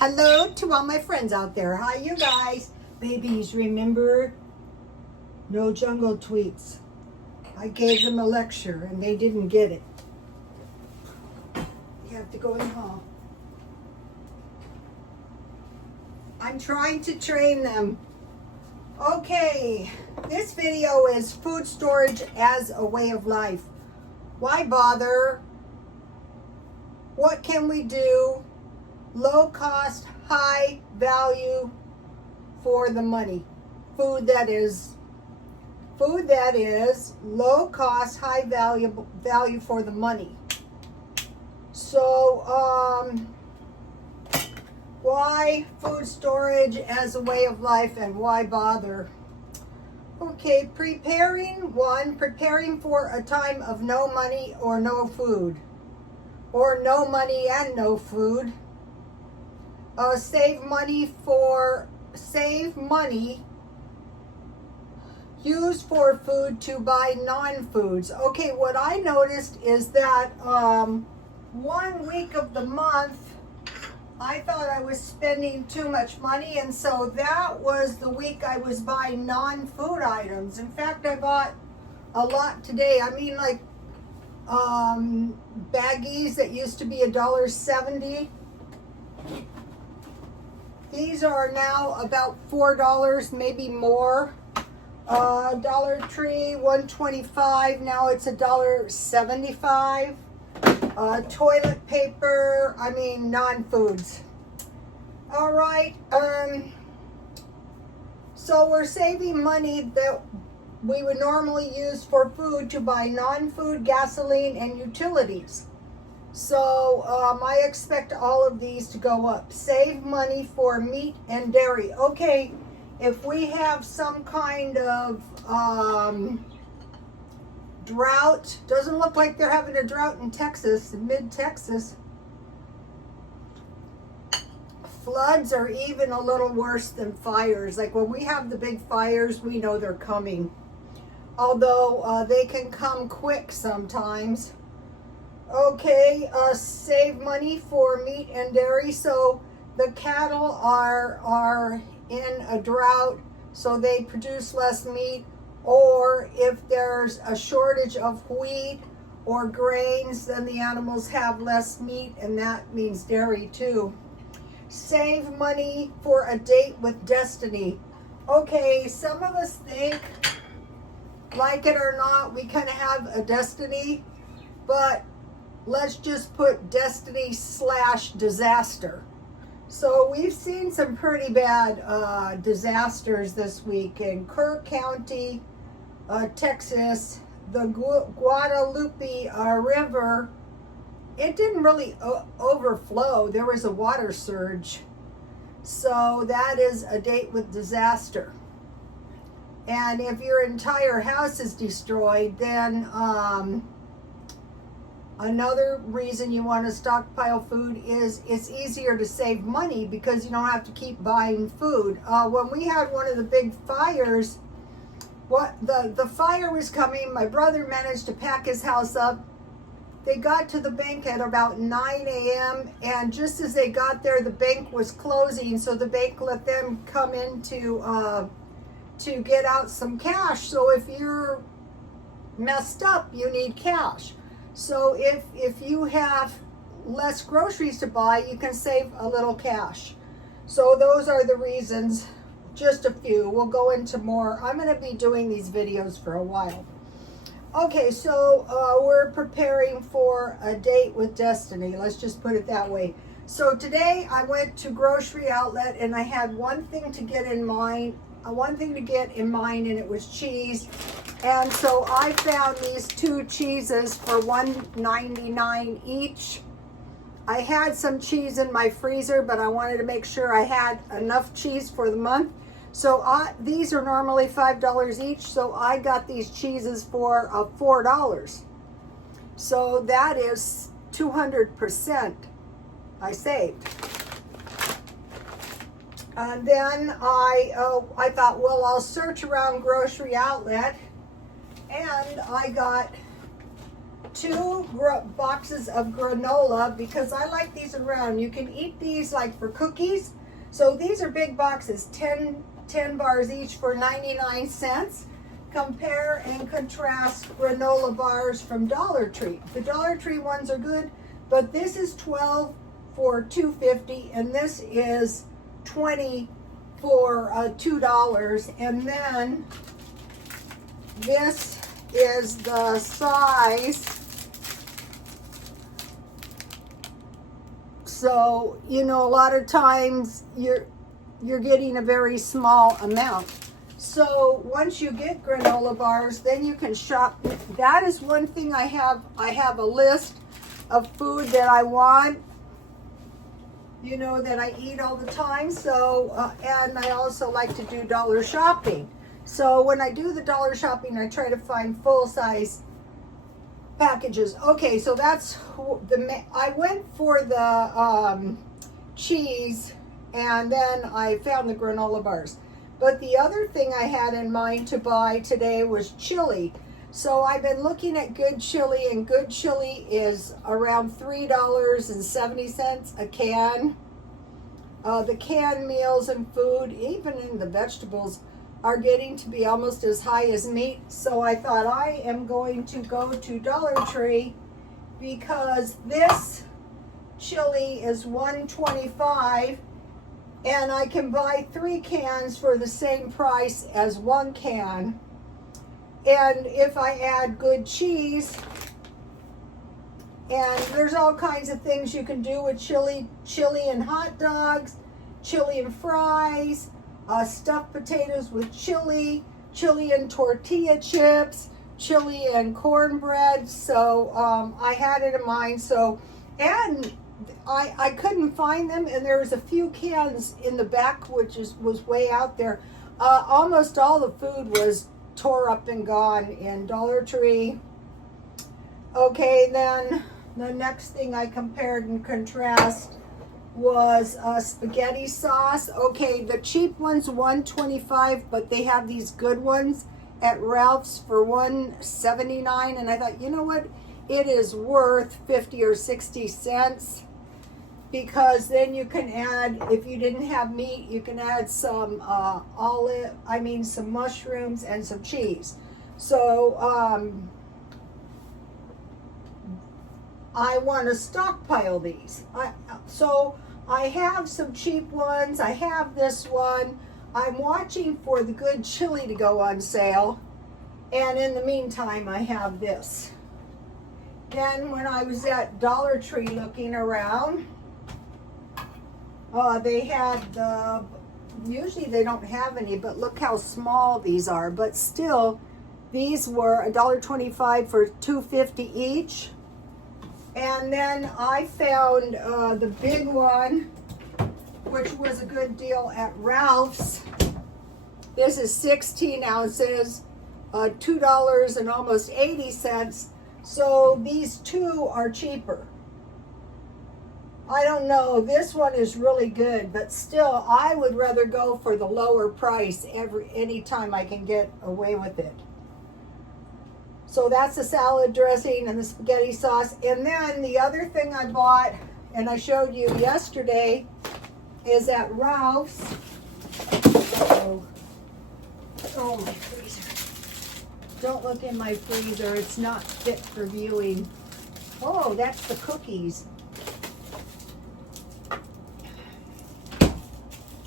Hello to all my friends out there. Hi, you guys. Babies, remember, no jungle tweets. I gave them a lecture and they didn't get it. You have to go in the hall. I'm trying to train them. Okay, this video is food storage as a way of life. Why bother? What can we do? Low cost, high value for the money. Food that is low cost, high value for the money. So why food storage as a way of life and why bother? Okay, preparing for a time of no money or no food, or no money and no food. Save money used for food to buy non-foods. Okay, what I noticed is that 1 week of the month I thought I was spending too much money, and so that was the week I was buying non-food items. In fact, I bought a lot today. I mean, like baggies that used to be $1.70. These are now about $4, maybe more. Dollar Tree, $1.25. Now it's $1.75. Toilet paper. I mean, non-foods. All right. So we're saving money that we would normally use for food to buy non-food, gasoline, and utilities. So I expect all of these to go up. Save money for meat and dairy. Okay, if we have some kind of drought, doesn't look like they're having a drought in Texas, in mid-Texas. Floods are even a little worse than fires. Like when we have the big fires, we know they're coming. Although they can come quick sometimes. Okay, save money for meat and dairy. So the cattle are in a drought, so they produce less meat. Or if there's a shortage of wheat or grains, then the animals have less meat, and that means dairy too. Save money for a date with destiny. Okay, some of us think, like it or not, we kind of have a destiny, but let's just put destiny / disaster. So we've seen some pretty bad disasters this week in Kerr County, Texas. The Guadalupe River, it didn't really overflow. There was a water surge. So that is a date with disaster. And if your entire house is destroyed, then another reason you want to stockpile food is it's easier to save money because you don't have to keep buying food. When we had one of the big fires, the fire was coming, my brother managed to pack his house up. They got to the bank at about 9 a.m. and just as they got there, the bank was closing, so the bank let them come in to get out some cash. So if you're messed up, you need cash. So if you have less groceries to buy, you can save a little cash. So those are the reasons, just a few. We'll go into more. I'm going to be doing these videos for a while. Okay, so we're preparing for a date with destiny. Let's just put it that way. So today I went to grocery outlet and I had one thing to get in mind, and it was cheese. And so I found these 2 cheeses for $1.99 each. I had some cheese in my freezer, but I wanted to make sure I had enough cheese for the month. So these are normally $5 each, so I got these cheeses for $4. So that is 200% I saved. And then I thought, well, I'll search around grocery outlet, and I got two boxes of granola because I like these around. You can eat these like for cookies. So these are big boxes, 10 bars each for 99 cents. Compare and contrast granola bars from Dollar Tree. The Dollar Tree ones are good, but this is 12 for $2.50 and this is 20 for $2. And then this is the size. So, you know, a lot of times you're getting a very small amount. So once you get granola bars, then you can shop. That is one thing I have. I have a list of food that I want, you know, that I eat all the time. So, and I also like to do dollar shopping. So when I do the dollar shopping, I try to find full-size packages. Okay, so that's I went for the cheese, and then I found the granola bars. But the other thing I had in mind to buy today was chili. So I've been looking at good chili, and good chili is around $3.70 a can. The canned meals and food, even in the vegetables, are getting to be almost as high as meat. So I thought I am going to go to Dollar Tree because this chili is $1.25 and I can buy 3 cans for the same price as 1 can. And if I add good cheese, and there's all kinds of things you can do with chili and hot dogs, chili and fries, stuffed potatoes with chili and tortilla chips, chili and cornbread. So I had it in mind. So, and I couldn't find them, and there was a few cans in the back, which was way out there. Almost all the food was tore up and gone in Dollar Tree. Okay, then the next thing I compared and contrast was spaghetti sauce. Okay, the cheap ones $1.25, but they have these good ones at Ralph's for $1.79, and I thought, you know what, it is worth 50 or 60 cents, because then you can add, if you didn't have meat, you can add some some mushrooms and some cheese. So I want to stockpile these. So I have some cheap ones. I have this one. I'm watching for the good chili to go on sale. And in the meantime, I have this. Then when I was at Dollar Tree looking around, they had usually they don't have any, but look how small these are. But still, these were $1.25 for $2.50 each. And then I found the big one, which was a good deal at Ralph's. This is 16 ounces, $2 and almost 80 cents. So these two are cheaper. I don't know, this one is really good, but still I would rather go for the lower price anytime I can get away with it. So that's the salad dressing and the spaghetti sauce. And then the other thing I bought, and I showed you yesterday, is at Ralph's. Oh, my freezer. Don't look in my freezer. It's not fit for viewing. Oh, that's the cookies.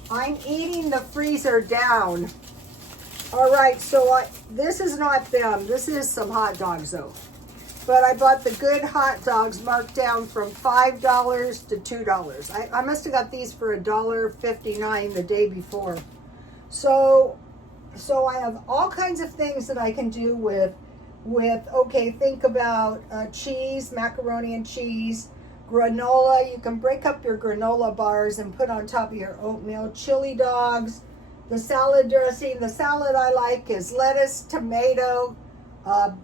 I'm eating the freezer down. All right, so this is not them. This is some hot dogs, though. But I bought the good hot dogs marked down from $5 to $2. I must have got these for $1.59 the day before. So I have all kinds of things that I can do with okay, think about cheese, macaroni and cheese, granola. You can break up your granola bars and put on top of your oatmeal. Chili dogs. The salad dressing, the salad I like is lettuce, tomato,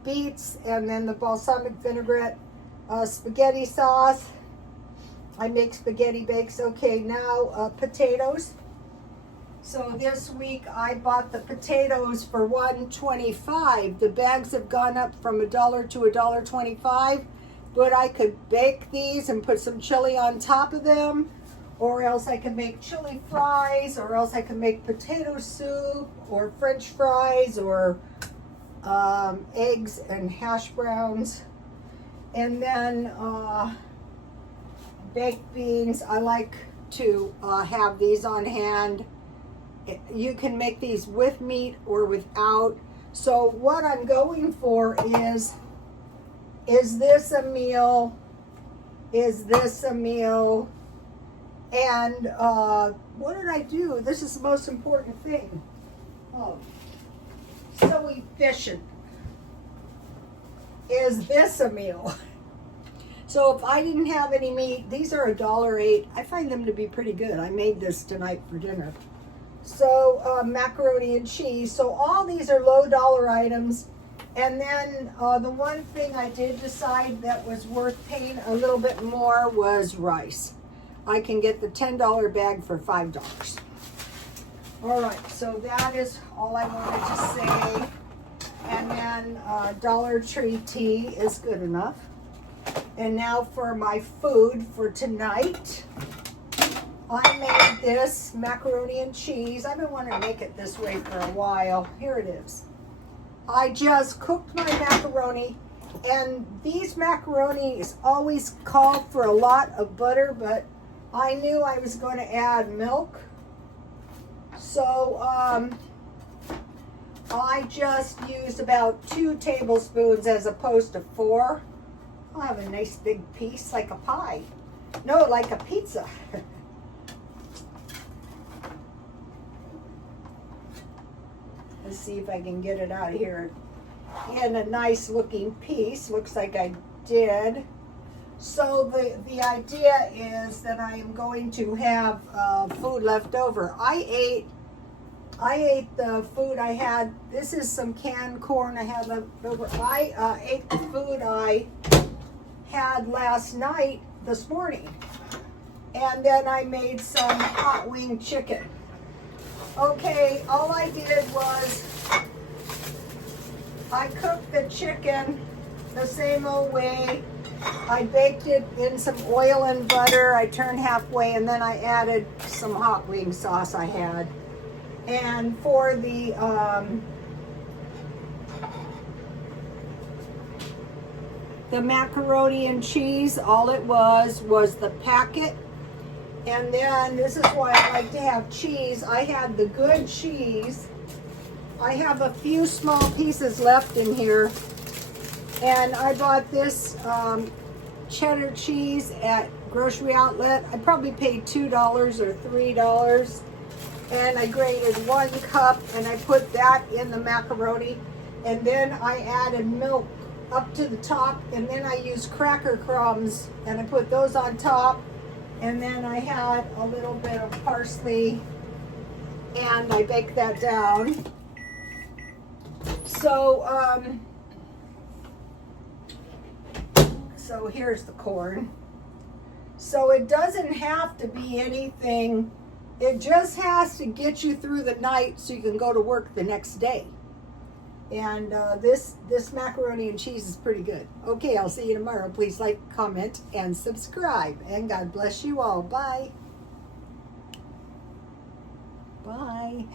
beets, and then the balsamic vinaigrette. Spaghetti sauce. I make spaghetti bakes. Okay, now potatoes. So this week I bought the potatoes for $1.25. The bags have gone up from $1 to $1.25, but I could bake these and put some chili on top of them, or else I can make chili fries, or else I can make potato soup, or French fries, or eggs and hash browns. And then baked beans. I like to have these on hand. You can make these with meat or without. So what I'm going for is this a meal? Is this a meal? And what did I do? This is the most important thing. Oh, so efficient. Is this a meal? So if I didn't have any meat, these are $1.08. I find them to be pretty good. I made this tonight for dinner. So macaroni and cheese. So all these are low dollar items. And then the one thing I did decide that was worth paying a little bit more was rice. I can get the $10 bag for $5. All right, so that is all I wanted to say. And then Dollar Tree tea is good enough. And now for my food for tonight. I made this macaroni and cheese. I've been wanting to make it this way for a while. Here it is. I just cooked my macaroni, and these macaronis always call for a lot of butter, but I knew I was going to add milk. So I just used about 2 tablespoons as opposed to 4. I'll have a nice big piece like a pie. No, like a pizza. Let's see if I can get it out of here in a nice looking piece. Looks like I did. So the idea is that I am going to have food left over. I ate the food I had. This is some canned corn I had left over. I ate the food I had last night this morning. And then I made some hot wing chicken. Okay, all I did was I cooked the chicken the same old way. I baked it in some oil and butter. I turned halfway, and then I added some hot wing sauce I had. And for the macaroni and cheese, all it was the packet. And then, this is why I like to have cheese. I had the good cheese. I have a few small pieces left in here. And I bought this cheddar cheese at Grocery Outlet. I probably paid $2 or $3. And I grated 1 cup and I put that in the macaroni. And then I added milk up to the top. And then I used cracker crumbs and I put those on top. And then I had a little bit of parsley and I baked that down. So, so here's the corn. So it doesn't have to be anything. It just has to get you through the night so you can go to work the next day. And this macaroni and cheese is pretty good. Okay, I'll see you tomorrow. Please like, comment, and subscribe. And God bless you all. Bye. Bye.